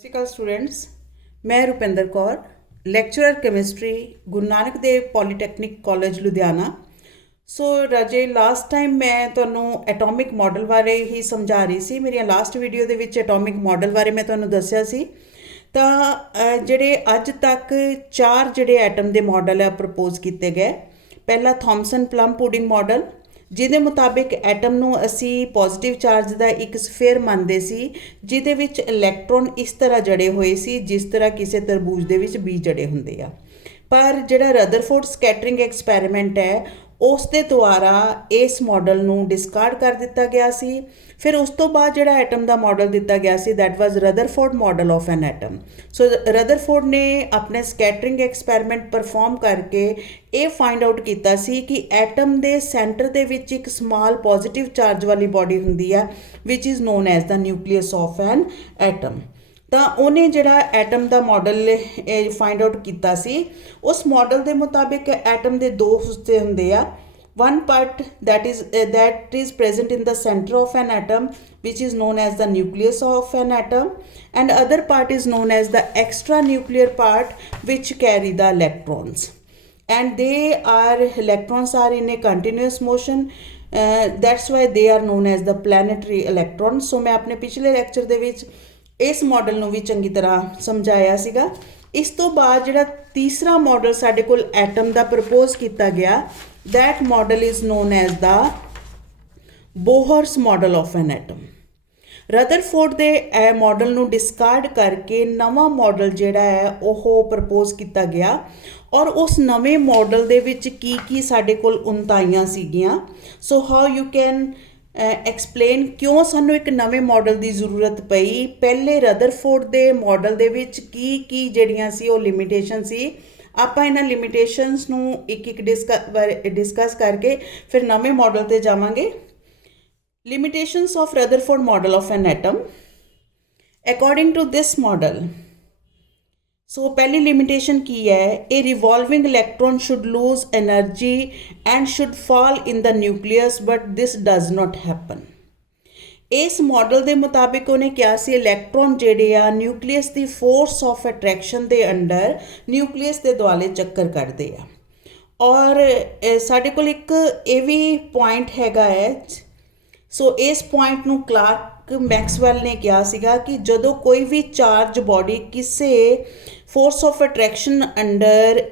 ਸਤਿ ਸ਼੍ਰੀ ਅਕਾਲ ਸਟੂਡੈਂਟਸ, ਮੈਂ Rupinder Kaur, lecturer chemistry Guru Nanak Dev polytechnic college Ludhiana. ਸੋ ਰਾਜੇ, ਲਾਸਟ ਟਾਈਮ ਮੈਂ ਤੁਹਾਨੂੰ ਐਟੋਮਿਕ ਮਾਡਲ ਬਾਰੇ ਹੀ ਸਮਝਾ ਰਹੀ ਸੀ। ਮੇਰੀਆਂ ਲਾਸਟ ਵੀਡੀਓ ਦੇ ਵਿੱਚ ਐਟੋਮਿਕ ਮਾਡਲ ਬਾਰੇ ਮੈਂ ਤੁਹਾਨੂੰ ਦੱਸਿਆ ਸੀ। ਤਾਂ ਜਿਹੜੇ ਅੱਜ ਤੱਕ 4 ਜਿਹੜੇ ਐਟਮ ਦੇ ਮਾਡਲ ਆ ਪ੍ਰਪੋਜ਼ ਕੀਤੇ ਗਏ। ਪਹਿਲਾ ਥੋਮਸਨ ਪਲਮ ਪੁਡਿੰਗ ਮਾਡਲ, ਜਿਹਦੇ ਮੁਤਾਬਿਕ ਐਟਮ ਨੂੰ ਅਸੀਂ ਪੋਜ਼ਿਟਿਵ ਚਾਰਜ ਦਾ ਇੱਕ ਸਫੇਅਰ ਮੰਨਦੇ ਸੀ, ਜਿਹਦੇ ਵਿੱਚ ਇਲੈਕਟ੍ਰੋਨ ਇਸ ਤਰ੍ਹਾਂ ਜੜੇ ਹੋਏ ਸੀ ਜਿਸ ਤਰ੍ਹਾਂ ਕਿਸੇ ਤਰਬੂਜ ਦੇ ਵਿੱਚ ਬੀਜ ਜੜੇ ਹੁੰਦੇ ਆ। ਪਰ ਜਿਹੜਾ ਰਦਰਫੋਰਡ ਸਕੈਟਰਿੰਗ ਐਕਸਪੈਰੀਮੈਂਟ ਹੈ, ਉਸ ਦੇ ਦੁਆਰਾ ਇਸ ਮਾਡਲ ਨੂੰ ਡਿਸਕਾਰਡ ਕਰ ਦਿੱਤਾ ਗਿਆ ਸੀ। ਫਿਰ ਉਸ ਤੋਂ ਬਾਅਦ ਜਿਹੜਾ ਐਟਮ ਦਾ ਮਾਡਲ ਦਿੱਤਾ ਗਿਆ ਸੀ, that was Rutherford model of an atom. So Rutherford ਨੇ ਆਪਣੇ ਸਕੈਟਰਿੰਗ ਐਕਸਪੈਰੀਮੈਂਟ ਪਰਫਾਰਮ ਕਰਕੇ ਇਹ ਫਾਈਂਡ ਆਊਟ ਕੀਤਾ ਸੀ ਕਿ ਐਟਮ ਦੇ ਸੈਂਟਰ ਦੇ ਵਿੱਚ ਇੱਕ ਸਮਾਲ ਪੋਜ਼ਿਟਿਵ ਚਾਰਜ ਵਾਲੀ ਬਾਡੀ ਹੁੰਦੀ ਆ, which is known as the nucleus of an atom. ਤਾਂ ਉਹਨੇ ਜਿਹੜਾ ਐਟਮ ਦਾ ਮਾਡਲ ਫਾਈਂਡ ਆਊਟ ਕੀਤਾ ਸੀ, ਉਸ ਮਾਡਲ ਦੇ ਮੁਤਾਬਿਕ ਐਟਮ ਦੇ 2 ਹਿੱਸੇ ਹੁੰਦੇ ਆ। one part that is present in the center of an atom, which is known as the nucleus of an atom, and other part is known as the extra nuclear part, which carry the electrons, and electrons are in a continuous motion. That's why they are known as the planetary electrons. So मैं अपने पिछले lecture ਦੇ ਵਿੱਚ ਇਸ model ਨੂੰ ਵੀ ਚੰਗੀ ਤਰ੍ਹਾਂ ਸਮਝਾਇਆ ਸੀਗਾ। ਇਸ ਤੋਂ ਬਾਅਦ ਜਿਹੜਾ ਤੀਸਰਾ ਮਾਡਲ ਸਾਡੇ ਕੋਲ ਐਟਮ ਦਾ ਪ੍ਰਪੋਜ਼ ਕੀਤਾ ਗਿਆ, that model is known as the Bohr's model of an atom. Rutherford ਦੇ ਇਹ ਮਾਡਲ ਨੂੰ ਡਿਸਕਾਰਡ ਕਰਕੇ ਨਵਾਂ ਮਾਡਲ ਜਿਹੜਾ ਹੈ ਉਹ ਪ੍ਰਪੋਜ਼ ਕੀਤਾ ਗਿਆ, ਔਰ ਉਸ ਨਵੇਂ ਮਾਡਲ ਦੇ ਵਿੱਚ ਕੀ ਸਾਡੇ ਕੋਲ ਉਨਤਾਈਆਂ ਸੀਗੀਆਂ। So how you can explain ਕਿਉਂ ਸਾਨੂੰ ਇੱਕ ਨਵੇਂ ਮਾਡਲ ਦੀ ਜ਼ਰੂਰਤ ਪਈ। ਪਹਿਲੇ ਰਦਰਫੋਰਡ ਦੇ ਮਾਡਲ ਦੇ ਵਿੱਚ ਕੀ ਜਿਹੜੀਆਂ ਸੀ ਉਹ ਲਿਮਿਟੇਸ਼ਨ ਸੀ। ਆਪਾਂ ਇਹਨਾਂ ਲਿਮਿਟੇਸ਼ਨਸ ਨੂੰ ਇੱਕ ਡਿਸਕਸ ਕਰਕੇ ਫਿਰ ਨਵੇਂ ਮਾਡਲ 'ਤੇ ਜਾਵਾਂਗੇ। Limitations of Rutherford model of an atom according to this model. So ਪਹਿਲੀ ਲਿਮਿਟੇਸ਼ਨ ਕੀ ਹੈ? ਇਹ revolving electron should lose energy and should fall in the nucleus, but this does not happen. ਇਸ ਮਾਡਲ ਦੇ ਮੁਤਾਬਿਕ ਉਹਨੇ ਕਿਹਾ ਸੀ ਇਲੈਕਟ੍ਰੋਨ ਜਿਹੜੇ ਆ ਨਿਊਕਲੀਅਸ ਦੀ ਫੋਰਸ ਆਫ ਅਟਰੈਕਸ਼ਨ ਦੇ ਅੰਡਰ ਨਿਊਕਲੀਅਸ ਦੇ ਦੁਆਲੇ ਚੱਕਰ ਕੱਢਦੇ ਆ। ਔਰ ਸਾਡੇ ਕੋਲ ਇੱਕ ਇਹ ਵੀ ਪੁਆਇੰਟ ਹੈਗਾ ਹੈ। ਸੋ ਇਸ ਪੁਆਇੰਟ ਨੂੰ ਕਲਾਰਕ ਮੈਕਸਵੈਲ ਨੇ ਕਿਹਾ ਸੀਗਾ ਕਿ ਜਦੋਂ ਕੋਈ ਵੀ ਚਾਰਜ ਬਾਡੀ ਕਿਸੇ force of attraction under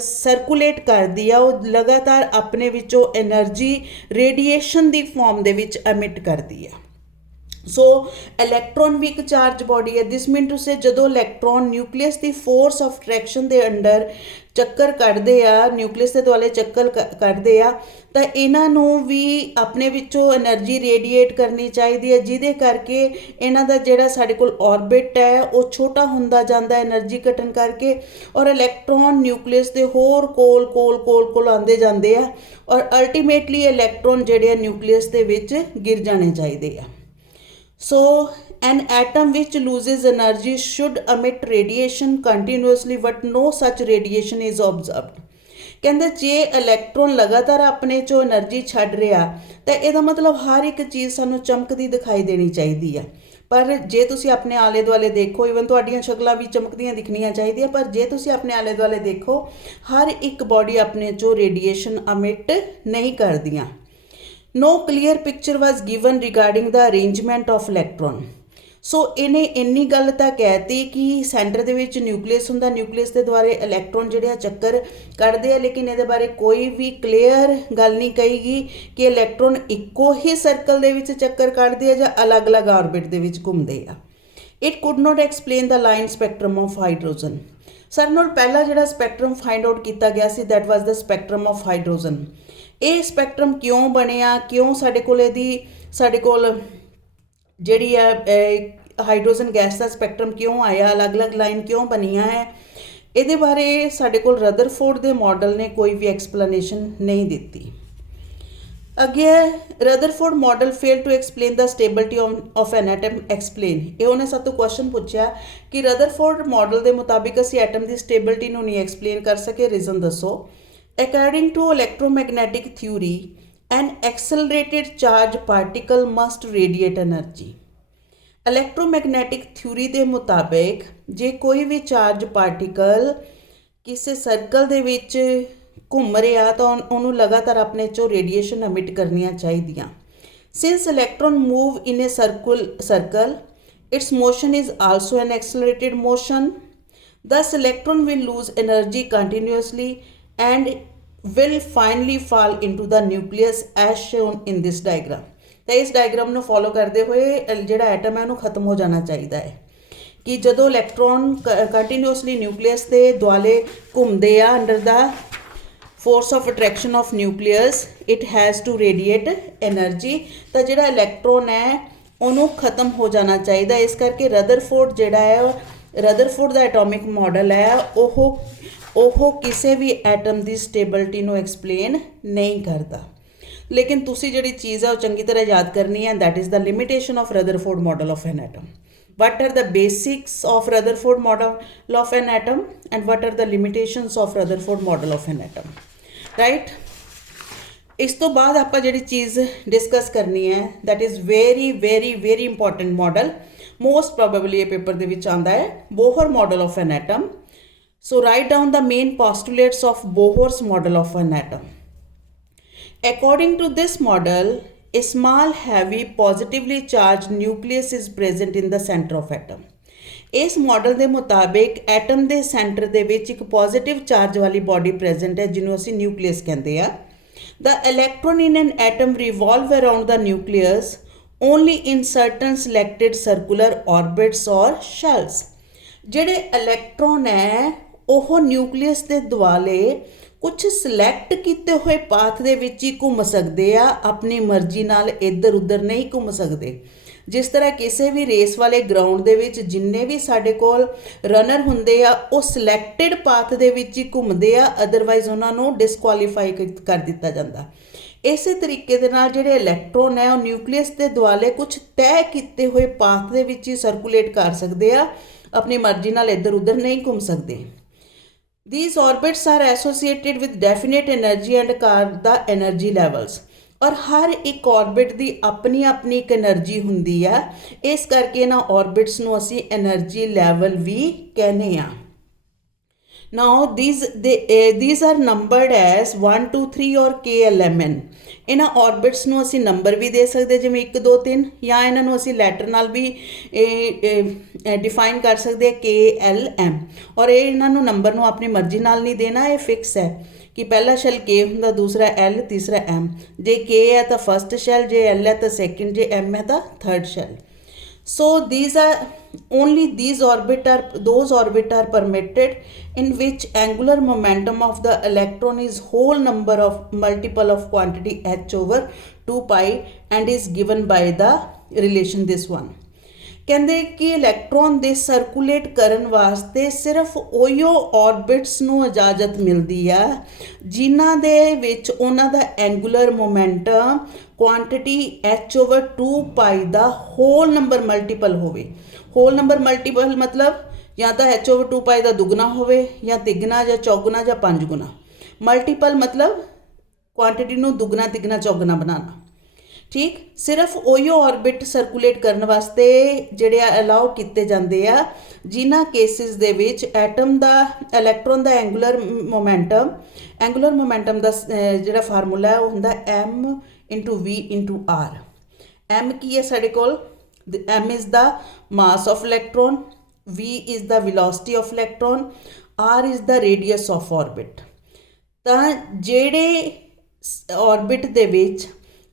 circulate ਕਰਦੀ ਆ, ਉਹ ਲਗਾਤਾਰ ਆਪਣੇ ਵਿੱਚੋਂ ਐਨਰਜੀ ਰੇਡੀਏਸ਼ਨ ਦੀ ਫਾਰਮ ਦੇ ਵਿੱਚ ਐਮਿਟ ਕਰਦੀ ਆ। ਸੋ ਇਲੈਕਟ੍ਰੋਨ ਵੀ ਇੱਕ ਚਾਰਜ ਬਾਡੀ ਹੈ। ਦਿਸ ਮੀਨ ਟੂ ਸੇ ਜਦੋਂ ਇਲੈਕਟ੍ਰੋਨ ਨਿਊਕਲੀਅਸ ਦੀ ਫੋਰਸ ਆਫ ਅਟਰੈਕਸ਼ਨ ਦੇ ਅੰਡਰ ਚੱਕਰ ਕੱਢਦੇ ਆ, ਨਿਊਕਲੀਅਸ ਦੇ ਦੁਆਲੇ ਚੱਕਰ ਕੱਢਦੇ ਆ, ਤਾਂ ਇਹਨਾਂ ਨੂੰ ਵੀ ਆਪਣੇ ਵਿੱਚੋਂ ਐਨਰਜੀ ਰੇਡੀਏਟ ਕਰਨੀ ਚਾਹੀਦੀ ਹੈ, ਜਿਹਦੇ ਕਰਕੇ ਇਹਨਾਂ ਦਾ ਜਿਹੜਾ ਸਾਡੇ ਕੋਲ ਔਰਬਿਟ ਹੈ ਉਹ ਛੋਟਾ ਹੁੰਦਾ ਜਾਂਦਾ ਐਨਰਜੀ ਘਟਣ ਕਰਕੇ, ਔਰ ਇਲੈਕਟ੍ਰੋਨ ਨਿਊਕਲੀਅਸ ਦੇ ਹੋਰ ਕੋਲ ਆਉਂਦੇ ਜਾਂਦੇ ਆ, ਔਰ ਅਲਟੀਮੇਟਲੀ ਇਲੈਕਟ੍ਰੋਨ ਜਿਹੜੇ ਆ ਨਿਊਕਲੀਅਸ ਦੇ ਵਿੱਚ ਗਿਰ ਜਾਣੇ ਚਾਹੀਦੇ ਆ। So an atom which loses energy should emit radiation continuously, but no such radiation is observed. ਕਹਿੰਦੇ ਜੇ ਇਲੈਕਟ੍ਰੋਨ ਲਗਾਤਾਰ ਆਪਣੇ ਚੋਂ એનર્ਜੀ ਛੱਡ ਰਿਹਾ ਤਾਂ ਇਹਦਾ ਮਤਲਬ ਹਰ ਇੱਕ ਚੀਜ਼ ਸਾਨੂੰ ਚਮਕਦੀ ਦਿਖਾਈ ਦੇਣੀ ਚਾਹੀਦੀ ਆ। ਪਰ ਜੇ ਤੁਸੀਂ ਆਪਣੇ ਆਲੇ ਦੁਆਲੇ ਦੇਖੋ, ਇਵਨ ਤੁਹਾਡੀਆਂ ਸ਼ਕਲਾਂ ਵੀ ਚਮਕਦੀਆਂ ਦਿਖਣੀਆਂ ਚਾਹੀਦੀਆਂ, ਪਰ ਜੇ ਤੁਸੀਂ ਆਪਣੇ ਆਲੇ ਦੁਆਲੇ ਦੇਖੋ, ਹਰ ਇੱਕ ਬਾਡੀ ਆਪਣੇ ਚੋਂ ਰੇਡੀਏਸ਼ਨ ਐਮਿਟ ਨਹੀਂ ਕਰਦੀਆਂ। No clear picture was given regarding the arrangement of electron. ਸੋ ਇਹਨੇ ਇੰਨੀ ਗੱਲ ਤਾਂ ਕਹਿਤੀ ਕਿ ਸੈਂਟਰ ਦੇ ਵਿੱਚ ਨਿਊਕਲੀਅਸ ਹੁੰਦਾ, ਨਿਊਕਲੀਅਸ ਦੇ ਦੁਆਰੇ ਇਲੈਕਟ੍ਰੋਨ ਜਿਹੜੇ ਆ ਚੱਕਰ ਕੱਢਦੇ ਆ, ਲੇਕਿਨ ਇਹਦੇ ਬਾਰੇ ਕੋਈ ਵੀ ਕਲੀਅਰ ਗੱਲ ਨਹੀਂ ਕਹੀਗੀ ਕਿ ਇਲੈਕਟ੍ਰੋਨ ਇੱਕੋ ਹੀ ਸਰਕਲ ਦੇ ਵਿੱਚ ਚੱਕਰ ਕੱਢਦੇ ਆ ਜਾਂ ਅਲੱਗ-ਅਲੱਗ ਆਰਬਿਟ ਦੇ ਵਿੱਚ ਘੁੰਮਦੇ ਆ। It could not explain the line spectrum of hydrogen. ਸਾਰਿਆਂ ਨਾਲੋਂ ਪਹਿਲਾ ਜਿਹੜਾ ਸਪੈਕਟਰਮ ਫਾਈਂਡ ਆਊਟ ਕੀਤਾ ਗਿਆ ਸੀ, that was the spectrum of hydrogen. ਇਹ ਸਪੈਕਟਰਮ ਕਿਉਂ ਬਣਿਆ, ਕਿਉਂ ਸਾਡੇ ਕੋਲ ਜਿਹੜੀ ਹੈ ਹਾਈਡਰੋਜਨ ਗੈਸ ਦਾ ਸਪੈਕਟਰਮ ਕਿਉਂ ਆਇਆ, ਅਲੱਗ-ਅਲੱਗ ਲਾਈਨ ਕਿਉਂ ਬਣੀਆਂ ਹੈ, ਇਹਦੇ ਬਾਰੇ ਸਾਡੇ ਕੋਲ ਰਦਰਫੋਰਡ ਦੇ ਮਾਡਲ ਨੇ ਕੋਈ ਵੀ ਐਕਸਪਲੇਨੇਸ਼ਨ ਨਹੀਂ ਦਿੱਤੀ। ਅੱਗੇ Rutherford model fail to explain the stability of an atom explain. ਇਹ ਉਹਨੇ ਸਭ ਤੋਂ ਕੁਐਸਚਨ ਪੁੱਛਿਆ ਕਿ ਰਦਰਫੋਰਡ ਮਾਡਲ ਦੇ ਮੁਤਾਬਿਕ ਅਸੀਂ ਐਟਮ ਦੀ ਸਟੇਬਿਲਿਟੀ ਨੂੰ ਨਹੀਂ ਐਕਸਪਲੇਨ ਕਰ ਸਕੇ, ਰੀਜ਼ਨ ਦੱਸੋ। According to electromagnetic theory, an accelerated charge particle must radiate energy. Electromagnetic theory ਦੇ ਮੁਤਾਬਿਕ ਜੇ ਕੋਈ ਵੀ ਚਾਰਜ ਪਾਰਟੀਕਲ ਕਿਸੇ ਸਰਕਲ ਦੇ ਵਿੱਚ ਘੁੰਮ ਰਿਹਾ ਤਾਂ ਉਹਨੂੰ ਲਗਾਤਾਰ ਆਪਣੇ ਚੋਂ ਰੇਡੀਏਸ਼ਨ ਐਮਿਟ ਕਰਨੀਆਂ ਚਾਹੀਦੀਆਂ। Since electron move in A circle its motion is also an accelerated motion. Thus electron will lose energy continuously and will finally fall into the nucleus as shown in this diagram. ਤਾਂ ਇਸ diagram ਨੂੰ follow ਕਰਦੇ ਹੋਏ ਜਿਹੜਾ atom ਹੈ ਉਹਨੂੰ ਖਤਮ ਹੋ ਜਾਣਾ ਚਾਹੀਦਾ ਹੈ ਕਿ ਜਦੋਂ ਇਲੈਕਟ੍ਰੋਨ ਕੰਟੀਨਿਊਸਲੀ ਨਿਊਕਲੀਅਸ ਦੇ ਦੁਆਲੇ ਘੁੰਮਦੇ ਆ under the force of attraction of nucleus it has to radiate energy। ਤਾਂ ਜਿਹੜਾ ਇਲੈਕਟ੍ਰੋਨ ਹੈ ਉਹਨੂੰ ਖਤਮ ਹੋ ਜਾਣਾ ਚਾਹੀਦਾ। ਇਸ ਕਰਕੇ ਰਦਰਫੋਰਡ ਜਿਹੜਾ ਹੈ ਰਦਰਫੋਰਡ ਦਾ ਐਟੋਮਿਕ ਮਾਡਲ ਹੈ ਉਹ ਕਿਸੇ ਵੀ ਐਟਮ ਦੀ ਸਟੇਬਿਲਿਟੀ ਨੂੰ ਐਕਸਪਲੇਨ ਨਹੀਂ ਕਰਦਾ। ਲੇਕਿਨ ਤੁਸੀਂ ਜਿਹੜੀ ਚੀਜ਼ ਹੈ ਉਹ ਚੰਗੀ ਤਰ੍ਹਾਂ ਯਾਦ ਕਰਨੀ ਹੈ, that is the limitation of Rutherford model of an atom. what are the basics of Rutherford model of an atom and what are the limitations of Rutherford model of an atom, right? ਇਸ ਤੋਂ ਬਾਅਦ ਆਪਾਂ ਜਿਹੜੀ ਚੀਜ਼ discuss ਕਰਨੀ ਹੈ that is very important model, most probably ਇਹ paper ਦੇ ਵਿੱਚ ਆਉਂਦਾ ਹੈ, Bohr model of an atom. So write down the main postulates of Bohr's model of an atom. According to this model a small heavy positively charged nucleus is present in the center of atom। ਇਸ model ਦੇ ਮੁਤਾਬਿਕ atom ਦੇ centre ਦੇ ਵਿੱਚ ਇੱਕ positive charge ਵਾਲੀ body present ਹੈ ਜਿਹਨੂੰ ਅਸੀਂ ਨਿਊਕਲੀਅਸ ਕਹਿੰਦੇ ਆ। The electron in an atom revolve around the nucleus only in certain selected circular orbits or shells। ਜਿਹੜੇ ਇਲੈਕਟ੍ਰੋਨ ਹੈ ਉਹ ਨਿਊਕਲੀਅਸ ਦੇ ਦੁਆਲੇ ਕੁਝ ਸਿਲੈਕਟ ਕੀਤੇ ਹੋਏ ਪਾਥ ਦੇ ਵਿੱਚ ਹੀ ਘੁੰਮ ਸਕਦੇ ਆ, ਆਪਣੀ ਮਰਜ਼ੀ ਨਾਲ ਇੱਧਰ ਉੱਧਰ ਨਹੀਂ ਘੁੰਮ ਸਕਦੇ। ਜਿਸ ਤਰ੍ਹਾਂ ਕਿਸੇ ਵੀ ਰੇਸ ਵਾਲੇ ਗਰਾਊਂਡ ਦੇ ਵਿੱਚ ਜਿੰਨੇ ਵੀ ਸਾਡੇ ਕੋਲ ਰਨਰ ਹੁੰਦੇ ਆ ਉਹ ਸਿਲੈਕਟਡ ਪਾਥ ਦੇ ਵਿੱਚ ਹੀ ਘੁੰਮਦੇ ਆ, ਅਦਰਵਾਈਜ਼ ਉਹਨਾਂ ਨੂੰ ਡਿਸਕੁਆਲੀਫਾਈ ਕਰ ਦਿੱਤਾ ਜਾਂਦਾ। ਇਸੇ ਤਰੀਕੇ ਦੇ ਨਾਲ ਜਿਹੜੇ ਇਲੈਕਟ੍ਰੋਨ ਹੈ ਉਹ ਨਿਊਕਲੀਅਸ ਦੇ ਦੁਆਲੇ ਕੁਝ ਤੈਅ ਕੀਤੇ ਹੋਏ ਪਾਥ ਦੇ ਵਿੱਚ ਹੀ ਸਰਕੂਲੇਟ ਕਰ ਸਕਦੇ ਆ, ਆਪਣੀ ਮਰਜ਼ੀ ਨਾਲ ਇੱਧਰ ਉੱਧਰ ਨਹੀਂ ਘੁੰਮ ਸਕਦੇ। These orbits are associated with definite energy and the energy levels। ਔਰ ਹਰ ਇੱਕ ਆਰਬਿਟ ਦੀ ਆਪਣੀ ਇੱਕ એનર્ਜੀ ਹੁੰਦੀ ਆ, ਇਸ ਕਰਕੇ ਇਹਨਾਂ ਆਰਬਿਟਸ ਨੂੰ ਅਸੀਂ એનર્ਜੀ ਲੈਵਲ ਵੀ ਕਹਿੰਦੇ ਆ। Now these are numbered as 1 2 3 ਔਰ KLMN। ਇਹਨਾਂ ਆਰਬਿਟਸ ਨੂੰ ਅਸੀਂ ਨੰਬਰ ਵੀ ਦੇ ਸਕਦੇ ਜਿਵੇਂ 1 2 3, ਜਾਂ ਇਹਨਾਂ ਨੂੰ ਅਸੀਂ ਲੈਟਰ ਨਾਲ ਵੀ ਡਿਫਾਈਨ ਕਰ ਸਕਦੇ KLM। ਔਰ ਇਹਨਾਂ ਨੂੰ ਨੰਬਰ ਨੂੰ ਆਪਣੀ ਮਰਜ਼ੀ ਨਾਲ ਨਹੀਂ ਦੇਣਾ, ਇਹ ਫਿਕਸ ਹੈ ਕਿ ਪਹਿਲਾ ਸ਼ੈਲ K ਹੁੰਦਾ, ਦੂਸਰਾ L, ਤੀਸਰਾ M। ਜੇ K ਹੈ ਤਾਂ ਫਸਟ ਸ਼ੈਲ, ਜੇ L ਹੈ ਤਾਂ ਸੈਕਿੰਡ, ਜੇ M ਹੈ ਤਾਂ third shell. So those orbit are permitted in which angular momentum of the electron is whole number of multiple of quantity h over 2 pi and is given by the relation this one। ਕਹਿੰਦੇ ਕਿ electron ਦੇ circulate ਕਰਨ ਵਾਸਤੇ ਸਿਰਫ ਉਹੋ ਆਰਬਿਟਸ ਨੂੰ ਇਜਾਜ਼ਤ ਮਿਲਦੀ ਆ ਜਿਨ੍ਹਾਂ ਦੇ ਵਿੱਚ ਉਹਨਾਂ ਦਾ angular momentum quantity h over 2 pi ਦਾ ਹੋਲ ਨੰਬਰ ਮਲਟੀਪਲ ਹੋਵੇ। ਹੋਲ ਨੰਬਰ ਮਲਟੀਪਲ ਮਤਲਬ ਜਾਂ ਤਾਂ h over 2 pi ਦਾ ਦੁੱਗਣਾ ਹੋਵੇ ਜਾਂ ਤਿੱਗਣਾ ਜਾਂ ਚੌਗੁਣਾ ਜਾਂ ਪੰਜ ਗੁਣਾ। ਮਲਟੀਪਲ ਮਤਲਬ ਕੁਆਂਟਿਟੀ ਨੂੰ ਦੁੱਗਣਾ ਤਿੱਗਣਾ ਚੌਗੁਣਾ ਬਣਾਉਣਾ। ਠੀਕ, ਸਿਰਫ ਉਹੋ ਆਰਬਿਟ ਸਰਕੂਲੇਟ ਕਰਨ ਵਾਸਤੇ ਜਿਹੜੇ ਅਲਾਓ ਕੀਤੇ ਜਾਂਦੇ ਆ ਜਿਨ੍ਹਾਂ ਕੇਸਿਸ ਦੇ ਵਿੱਚ ਐਟਮ ਦਾ ਇਲੈਕਟ੍ਰੋਨ ਦਾ ਐਂਗੂਲਰ ਮੋਮੈਂਟਮ ਦਾ ਜਿਹੜਾ ਫਾਰਮੂਲਾ ਹੈ ਉਹ ਹੁੰਦਾ m into v into r। m ਕੀ ਹੈ ਸਾਡੇ ਕੋਲ? m is the mass of electron, v is the velocity of electron, r is the radius of orbit। ਤਾਂ ਜਿਹੜੇ ਆਰਬਿਟ ਦੇ ਵਿੱਚ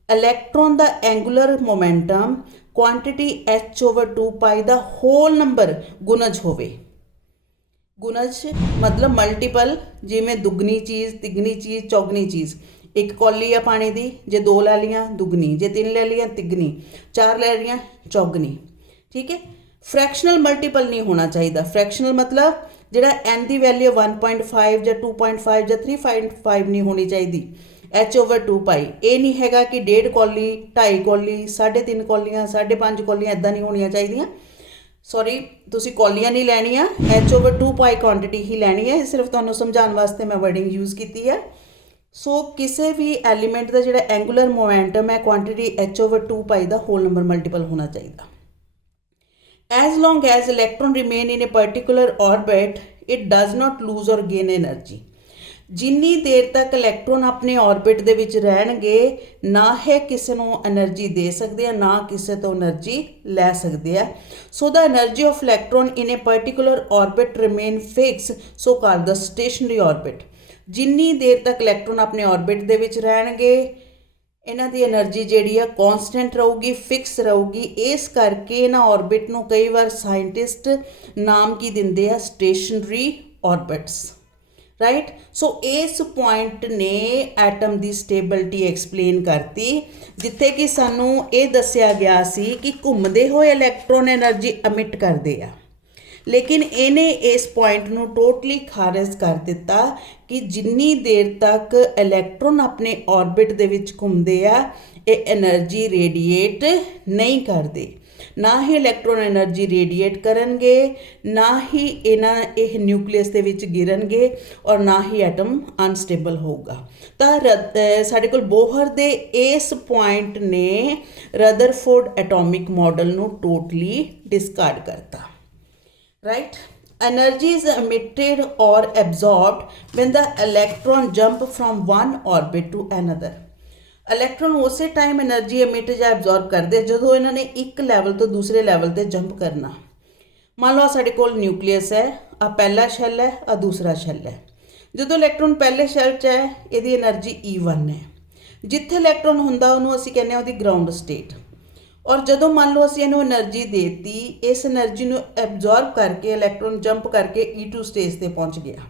ਇਲੈਕਟ੍ਰੋਨ ਦਾ angular momentum quantity h over 2 pi ਦਾ whole number ਗੁਣਜ ਹੋਵੇ। ਗੁਣਜ ਮਤਲਬ ਮਲਟੀਪਲ, ਜਿਵੇਂ ਦੁੱਗਣੀ ਚੀਜ਼, ਤਿੱਗਣੀ ਚੀਜ਼, ਚੌਗਣੀ ਚੀਜ਼। ਇੱਕ ਕੌਲੀ ਆ ਪਾਣੀ ਦੀ, ਜੇ 2 ਲੈ ਲਈਆਂ ਦੁੱਗਣੀ, ਜੇ 3 ਲੈ ਲਈਆਂ ਤਿੱਗਣੀ, 4 ਲੈ ਲਈਆਂ ਚੌਗਣੀ। ਠੀਕ ਹੈ, ਫ੍ਰੈਕਸ਼ਨਲ ਮਲਟੀਪਲ ਨਹੀਂ ਹੋਣਾ ਚਾਹੀਦਾ। ਫ੍ਰੈਕਸ਼ਨਲ ਮਤਲਬ ਜਿਹੜਾ n ਦੀ ਵੈਲਿਊ 1.5 ਜਾਂ 2.5 ਜਾਂ 3.5 ਨਹੀਂ ਹੋਣੀ ਚਾਹੀਦੀ। h over 2 pi ਇਹ ਨਹੀਂ ਹੈਗਾ ਕਿ 1.5 ਕੌਲੀ, 2.5 ਕੌਲੀ, 3.5 ਕੌਲੀਆਂ, 5.5 ਕੌਲੀਆਂ, ਇੱਦਾਂ ਨਹੀਂ ਹੋਣੀਆਂ ਚਾਹੀਦੀਆਂ। ਸੌਰੀ, ਤੁਸੀਂ ਕੌਲੀਆਂ ਨਹੀਂ ਲੈਣੀਆਂ, h over 2 pi ਕੁਆਂਟਿਟੀ ਹੀ ਲੈਣੀ ਹੈ। ਸਿਰਫ ਤੁਹਾਨੂੰ ਸਮਝਾਉਣ ਵਾਸਤੇ ਮੈਂ ਵਰਡਿੰਗ ਯੂਜ਼ ਕੀਤੀ ਹੈ। ਸੋ ਕਿਸੇ ਵੀ ਐਲੀਮੈਂਟ ਦਾ ਜਿਹੜਾ ਐਂਗੂਲਰ ਮੋਮੈਂਟਮ ਹੈ ਕੁਆਂਟਿਟੀ h over 2 pi ਦਾ ਹੋਲ ਨੰਬਰ ਮਲਟੀਪਲ ਹੋਣਾ ਚਾਹੀਦਾ। as long as electron remain in a particular orbit it does not lose or gain energy। ਜਿੰਨੀ ਦੇਰ ਤੱਕ ਇਲੈਕਟ੍ਰੋਨ ਆਪਣੇ ਆਰਬਿਟ ਦੇ ਵਿੱਚ ਰਹਿਣਗੇ ਨਾ ਹੈ ਕਿਸੇ ਨੂੰ એનર્ਜੀ ਦੇ ਸਕਦੇ ਆ ਨਾ ਕਿਸੇ ਤੋਂ એનર્ਜੀ ਲੈ ਸਕਦੇ ਆ। So the energy of electron in a particular orbit remain fix, so called the stationary orbit. ਜਿੰਨੀ ਦੇਰ ਤੱਕ ਇਲੈਕਟ੍ਰੋਨ ਆਪਣੇ ਆਰਬਿਟ ਦੇ ਵਿੱਚ ਰਹਿਣਗੇ ਇਹਨਾਂ ਦੀ એનર્ਜੀ ਜਿਹੜੀ ਆ ਕੌਨਸਟੈਂਟ ਰਹੂਗੀ, ਫਿਕਸ ਰਹੂਗੀ। ਇਸ ਕਰਕੇ ਇਹਨਾਂ ਆਰਬਿਟ ਨੂੰ ਕਈ ਵਾਰ ਸਾਇੰਟਿਸਟ ਨਾਮ ਕੀ ਦਿੰਦੇ ਆ, ਸਟੇਸ਼ਨਰੀ ਆਰਬਿਟਸ, ਰਾਈਟ। ਸੋ ਇਸ ਪੁਆਇੰਟ ਨੇ ਐਟਮ ਦੀ ਸਟੇਬਿਲਿਟੀ ਐਕਸਪਲੇਨ ਕਰਤੀ, ਜਿੱਥੇ ਕਿ ਸਾਨੂੰ ਇਹ ਦੱਸਿਆ ਗਿਆ ਸੀ ਕਿ ਘੁੰਮਦੇ ਹੋਏ ਇਲੈਕਟ੍ਰੋਨ એનર્ਜੀ ਅਮਿਟ ਕਰਦੇ ਆ, ਲੇਕਿਨ ਇਹਨੇ ਇਸ ਪੁਆਇੰਟ ਨੂੰ ਟੋਟਲੀ ਖਾਰਜ ਕਰ ਦਿੱਤਾ ਕਿ ਜਿੰਨੀ ਦੇਰ ਤੱਕ ਇਲੈਕਟ੍ਰੋਨ ਆਪਣੇ ਆਰਬਿਟ ਦੇ ਵਿੱਚ ਘੁੰਮਦੇ ਆ ਇਹ એનર્ਜੀ ਰੇਡੀਏਟ ਨਹੀਂ ਕਰਦੇ। ਨਾ ਹੀ ਇਲੈਕਟ੍ਰੋਨ એનર્ਜੀ ਰੇਡੀਏਟ ਕਰਨਗੇ, ਨਾ ਹੀ ਇਹ ਨਿਊਕਲੀਅਸ ਦੇ ਵਿੱਚ ਗਿਰਨਗੇ ਔਰ ਨਾ ਹੀ ਐਟਮ ਅਨਸਟੇਬਲ ਹੋਊਗਾ। ਤਾਂ ਸਾਡੇ ਕੋਲ ਬੋਹਰ ਦੇ ਇਸ ਪੁਆਇੰਟ ਨੇ ਰਦਰਫੋਰਡ ਐਟੋਮਿਕ ਮਾਡਲ ਨੂੰ ਟੋਟਲੀ ਡਿਸਕਾਰਡ ਕਰਤਾ, right? Energy is emitted or absorbed when the electron jump from one orbit to another। Electron ਉਸੇ ਟਾਈਮ એનર્ਜੀ ਐਮਿਟ ਜਾਂ ਐਬਜ਼ੌਰਬ ਕਰਦੇ ਜਦੋਂ ਇਹਨਾਂ ਨੇ ਇੱਕ ਲੈਵਲ ਤੋਂ ਦੂਸਰੇ ਲੈਵਲ 'ਤੇ ਜੰਪ ਕਰਨਾ। ਮੰਨ ਲਓ ਸਾਡੇ ਕੋਲ ਨਿਊਕਲੀਅਸ ਹੈ, ਆ ਪਹਿਲਾ ਸ਼ੈੱਲ ਹੈ, ਆ ਦੂਸਰਾ ਸ਼ੈੱਲ ਹੈ। ਜਦੋਂ ਇਲੈਕਟ੍ਰੋਨ ਪਹਿਲੇ ਸ਼ੈੱਲ 'ਚ ਹੈ ਇਹਦੀ એનર્ਜੀ E1 ਹੈ। ਜਿੱਥੇ ਇਲੈਕਟ੍ਰੋਨ ਹੁੰਦਾ ਉਹਨੂੰ ਅਸੀਂ ਕਹਿੰਦੇ ਹਾਂ ਉਹਦੀ ਗਰਾਊਂਡ ਸਟੇਟ। ਔਰ ਜਦੋਂ ਮੰਨ ਲਓ ਅਸੀਂ ਇਹਨੂੰ એનર્ਜੀ ਦੇਤੀ, ਇਸ એનર્ਜੀ ਨੂੰ ਐਬਜ਼ੌਰਬ ਕਰਕੇ ਇਲੈਕਟ੍ਰੋਨ ਜੰਪ ਕਰਕੇ E2 ਸਟੇਜ 'ਤੇ ਪਹੁੰਚ ਗਿਆ।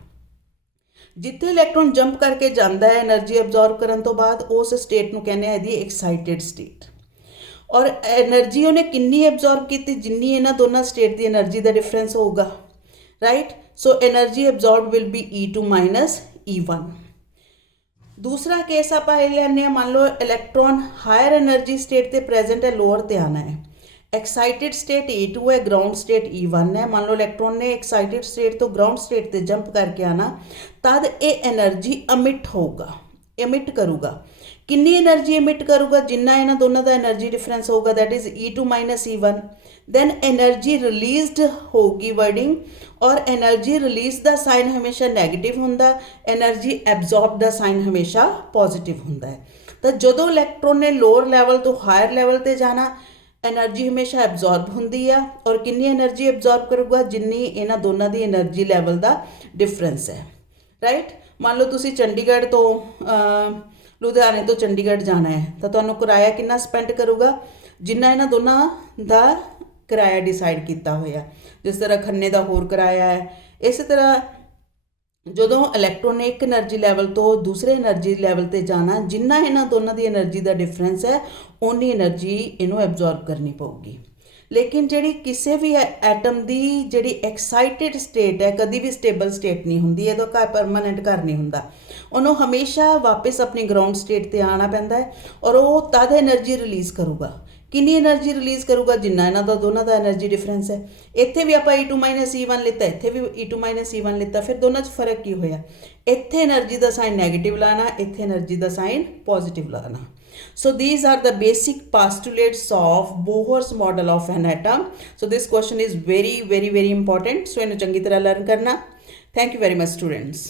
ਜਿੱਥੇ ਇਲੈਕਟ੍ਰੋਨ ਜੰਪ ਕਰਕੇ ਜਾਂਦਾ ਹੈ એનર્ਜੀ ਐਬਜ਼ੌਰਬ ਕਰਨ ਤੋਂ ਬਾਅਦ, ਉਸ ਸਟੇਟ ਨੂੰ ਕਹਿੰਦੇ ਆ ਇਹਦੀ ਐਕਸਾਈਟਿਡ ਸਟੇਟ। ਔਰ એનર્ਜੀ ਉਹਨੇ ਕਿੰਨੀ ਐਬਜ਼ੌਰਬ ਕੀਤੀ, ਜਿੰਨੀ ਇਹਨਾਂ ਦੋਨਾਂ ਸਟੇਟ ਦੀ એનર્ਜੀ ਦਾ ਡਿਫਰੈਂਸ ਹੋਊਗਾ, right. So energy absorb will be E2 minus E1। ਦੂਸਰਾ ਕੇਸ ਆਪਾਂ ਇਹ ਲੈਂਦੇ ਹਾਂ, ਮੰਨ ਲਓ ਇਲੈਕਟ੍ਰੋਨ ਹਾਇਰ એનર્ਜੀ ਸਟੇਟ 'ਤੇ ਪ੍ਰੈਜ਼ੈਂਟ ਹੈ, ਲੋਅਰ 'ਤੇ ਆਉਣਾ ਹੈ। ਐਕਸਾਈਟਿਡ ਸਟੇਟ E2 ਹੈ, ਗਰਾਊਂਡ ਸਟੇਟ E1 ਹੈ। ਮੰਨ ਲਓ ਇਲੈਕਟ੍ਰੋਨ ਨੇ ਐਕਸਾਈਟਿਡ ਸਟੇਟ ਤੋਂ ਗਰਾਊਂਡ ਸਟੇਟ 'ਤੇ ਜੰਪ ਕਰਕੇ ਆਉਣਾ, ਤਦ ਇਹ એનર્ਜੀ ਅਮਿਟ ਹੋਊਗਾ, ਐਮਿਟ ਕਰੂਗਾ। ਕਿੰਨੀ એનર્ਜੀ ਐਮਿਟ ਕਰੂਗਾ, ਜਿੰਨਾ ਇਹਨਾਂ ਦੋਨਾਂ ਦਾ એનર્ਜੀ ਡਿਫਰੈਂਸ ਹੋਊਗਾ, that is E2 minus E1। Then energy released ਹੋਊਗੀ ਵਰਡਿੰਗ, ਔਰ એનર્ਜੀ ਰਿਲੀਜ਼ ਦਾ ਸਾਈਨ ਹਮੇਸ਼ਾ ਨੈਗੇਟਿਵ ਹੁੰਦਾ, એનર્ਜੀ ਐਬਜ਼ੌਰਬ ਦਾ ਸਾਈਨ ਹਮੇਸ਼ਾ ਪੋਜ਼ਿਟਿਵ ਹੁੰਦਾ ਹੈ। ਤਾਂ ਜਦੋਂ ਇਲੈਕਟ੍ਰੋਨ ਨੇ ਲੋਅਰ ਲੈਵਲ ਤੋਂ ਹਾਇਰ ਲੈਵਲ 'ਤੇ ਜਾਣਾ, એનર્ਜੀ ਹਮੇਸ਼ਾ ਐਬਜ਼ੌਰਬ ਹੁੰਦੀ ਆ, ਔਰ ਕਿੰਨੀ એનર્ਜੀ ਐਬਜ਼ੌਰਬ ਕਰੂਗਾ, ਜਿੰਨੀ ਇਹਨਾਂ ਦੋਨਾਂ ਦੀ એનર્ਜੀ ਲੈਵਲ ਦਾ ਡਿਫਰੈਂਸ ਹੈ, ਰਾਈਟ। ਮੰਨ ਲਓ ਤੁਸੀਂ ਚੰਡੀਗੜ੍ਹ ਤੋਂ ਲੁਧਿਆਣੇ ਤੋਂ ਚੰਡੀਗੜ੍ਹ ਜਾਣਾ ਹੈ, ਤਾਂ ਤੁਹਾਨੂੰ ਕਿਰਾਇਆ ਕਿੰਨਾ ਸਪੈਂਡ ਕਰੂਗਾ, ਜਿੰਨਾ ਇਹਨਾਂ ਦੋਨਾਂ ਦਾ ਕਿਰਾਇਆ ਡਿਸਾਈਡ ਕੀਤਾ ਹੋਇਆ। ਜਿਸ ਤਰ੍ਹਾਂ ਖੰਨੇ ਦਾ ਹੋਰ ਕਿਰਾਇਆ ਹੈ, ਇਸੇ ਤਰ੍ਹਾਂ ਜਦੋਂ ਇਲੈਕਟ੍ਰੋਨ ਨੇ ਇੱਕ એનર્ਜੀ ਲੈਵਲ ਤੋਂ ਦੂਸਰੇ એનર્ਜੀ ਲੈਵਲ 'ਤੇ ਜਾਣਾ, ਜਿੰਨਾ ਇਹਨਾਂ ਦੋਨਾਂ ਦੀ એનર્ਜੀ ਦਾ ਡਿਫਰੈਂਸ ਹੈ ਓਨੀ એનર્ਜੀ ਇਹਨੂੰ ਐਬਜ਼ੌਰਬ ਕਰਨੀ ਪਊਗੀ। ਲੇਕਿਨ ਜਿਹੜੀ ਕਿਸੇ ਵੀ ਐਟਮ ਦੀ ਜਿਹੜੀ ਐਕਸਾਈਟਿਡ ਸਟੇਟ ਹੈ ਕਦੀ ਵੀ ਸਟੇਬਲ ਸਟੇਟ ਨਹੀਂ ਹੁੰਦੀ, ਇਹਦਾ ਘਰ ਪਰਮਾਨੈਂਟ ਘਰ ਨਹੀਂ ਹੁੰਦਾ। ਉਹਨੂੰ ਹਮੇਸ਼ਾ ਵਾਪਸ ਆਪਣੀ ਗਰਾਊਂਡ ਸਟੇਟ 'ਤੇ ਆਉਣਾ ਪੈਂਦਾ ਹੈ, ਔਰ ਉਹ ਤਦ એનર્ਜੀ ਰਿਲੀਜ਼ ਕਰੂਗਾ। ਕਿੰਨੀ એનર્ਜੀ ਰਿਲੀਜ਼ ਕਰੂਗਾ, ਜਿੰਨਾ ਇਹਨਾਂ ਦਾ ਦੋਨਾਂ ਦਾ એનર્ਜੀ ਡਿਫਰੈਂਸ ਹੈ। ਇੱਥੇ ਵੀ ਆਪਾਂ E2 ਮਾਈਨਸ E1 ਲਿੱਤਾ, ਇੱਥੇ ਵੀ E2 ਮਾਈਨਸ E1 ਲਿੱਤਾ, ਫਿਰ ਦੋਨਾਂ 'ਚ ਫਰਕ ਕੀ ਹੋਇਆ, ਇੱਥੇ એનર્ਜੀ ਦਾ ਸਾਈਨ ਨੈਗੇਟਿਵ ਲਾਣਾ, ਇੱਥੇ એનર્ਜੀ ਦਾ ਸਾਈਨ ਪੋਜ਼ਿਟਿਵ ਲਾਣਾ। So these are the basic postulates of Bohr's model of an atom. So this question is very important. So ਇਹਨੂੰ ਚੰਗੀ ਤਰ੍ਹਾਂ ਲਰਨ ਕਰਨਾ। Thank you very much students.